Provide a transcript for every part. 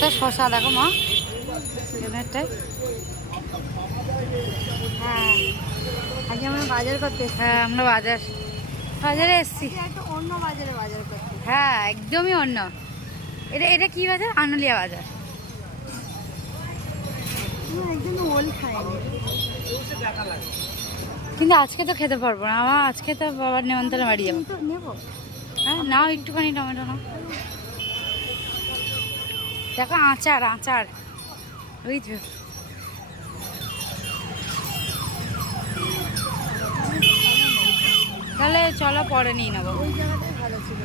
কত শশা দেখো মা এখানেটাই। হ্যাঁ আজকে আমরা বাজার করতে এসেছি। হ্যাঁ আমরা বাজারে এসেছি। একটা অন্য বাজারে বাজার করতে। হ্যাঁ একদমই অন্য। এটা কি বাজার? আনুলিয়া বাজার। একদম ওল খায়নি কিন্তু আজকে তো খেতে পারবো না, আমার আজকে তো বাবার নেমন্তন্ন বাড়ি যাবো। নেবো। হ্যাঁ নাও একটুখানি টমেটো নাও। দেখো আচার বুঝছো। তাহলে চলো পরে নিয়ে নেবো। ওই জায়গাটাই ভালো ছিল।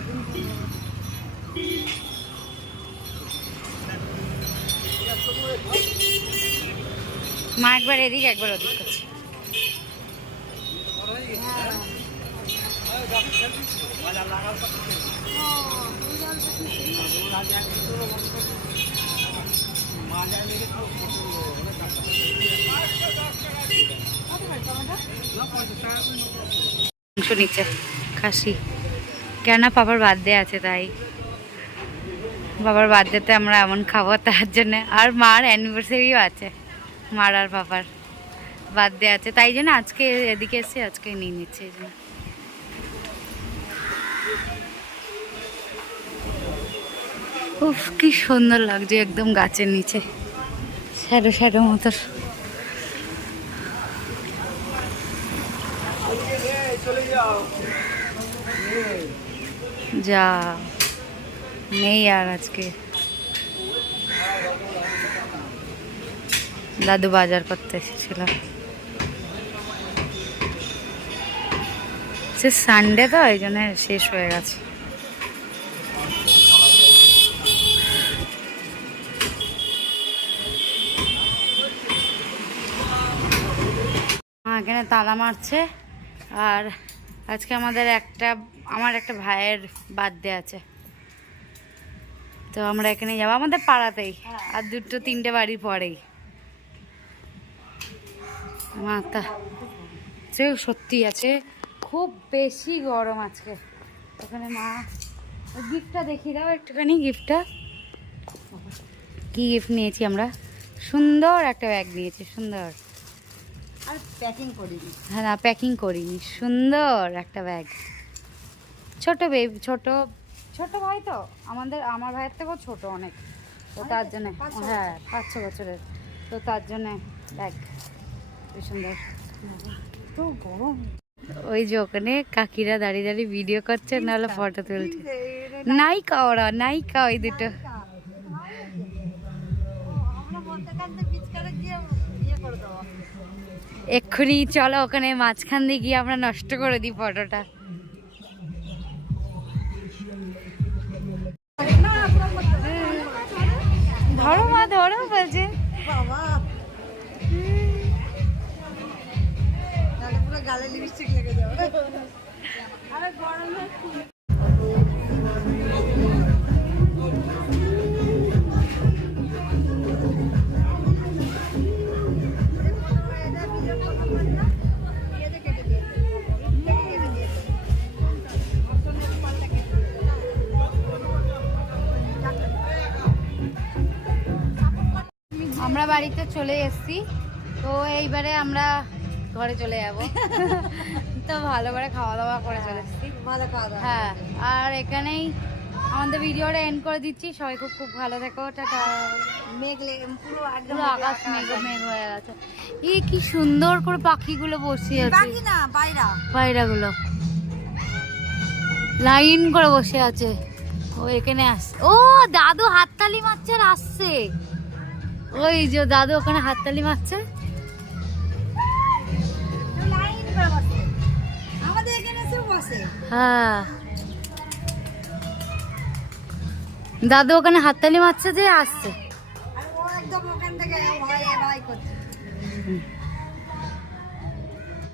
মা একবার এদিকে একবার ওদিক করছে। মাংস নিচে খাসি, কেন বাবার বার্থডে আছে তাই। বাবার বার্থডেতে আমরা এমন খাবো তার জন্য। আর মার অ্যানিভার্সারিও আছে, মার আর বাবার বার্থডে আছে তাই জন্য আজকে এদিকে এসে আজকে নিয়ে নিচ্ছে এই জন্য। উফ কি সুন্দর লাগছে একদম গাছের নিচে শ্যাডো মতো। যা নেই আর আজকে দাদু বাজার করতে এসেছিল। সে সানডে তো এই জন্য শেষ হয়ে গেছে। এখানে তালা মারছে। আর আজকে আমার একটা ভাইয়ের বার্থডে আছে, তো আমরা এখানে যাবো আমাদের পাড়াতেই, আর 2-3টে বাড়ি পরেই। মাথা সত্যি আছে, খুব বেশি গরম আজকে। ওখানে মা গিফটটা দেখিয়ে দাও একটুখানি। গিফটটা কি গিফট নিয়েছি আমরা? সুন্দর একটা ব্যাগ নিয়েছি, সুন্দর। আর প্যাকিং করিনি। হ্যাঁ না প্যাকিং করিনি, সুন্দর একটা ব্যাগ। ছোট ছোট ভাই তো আমার ভাইয়ের থেকেও ছোট অনেক, তো তার জন্য। হ্যাঁ 5-6 বছরের, তো তার জন্য ব্যাগ সুন্দর। তো গরম। ওই যে ওখানে কাকিরা দাঁড়িয়ে ভিডিও করছে, নাহলে ফটো তুলছে। নায়িকা ওরা, নায়িকা ওই দুটো। এক্ষুনি চলো ওখানে মাঝখান দিয়ে গিয়ে আমরা নষ্ট করে দিই ফটোটা। ধরো মা ধরো বলছে। বাবা তাহলে পুরো গালে লিপস্টিক লেগে যাবে। আরে গরমে আমরা বাড়িতে চলে এসেছি, তো এইবারে আমরা ঘরে চলে যাব। তো ভালো করে খাওয়া দাওয়া করে চলে এসেছি। ভালো খাওয়া দাওয়া। হ্যাঁ আর এখানেই আমাদের ভিডিওটা এন্ড করে দিচ্ছি। সবাই খুব ভালো থেকো, টাটা। পুরো একদম পুরো আকাশ মেঘ হয়ে গেছে। এই কি সুন্দর করে পাখিগুলো বসে আছে, পাখি না পায়রাগুলো লাইন করে বসে আছে। ও এখানে আসছে, ও দাদু হাততালি মারছে আর আসছে। ওই যে দাদু ওখানে হাততালি মারছে। আমাদের এখানে এসেও বসে। হ্যাঁ দাদু ওখানে হাততালি মারছে যে আসছে। আর ও একদম ওখান থেকে ভয় করছে।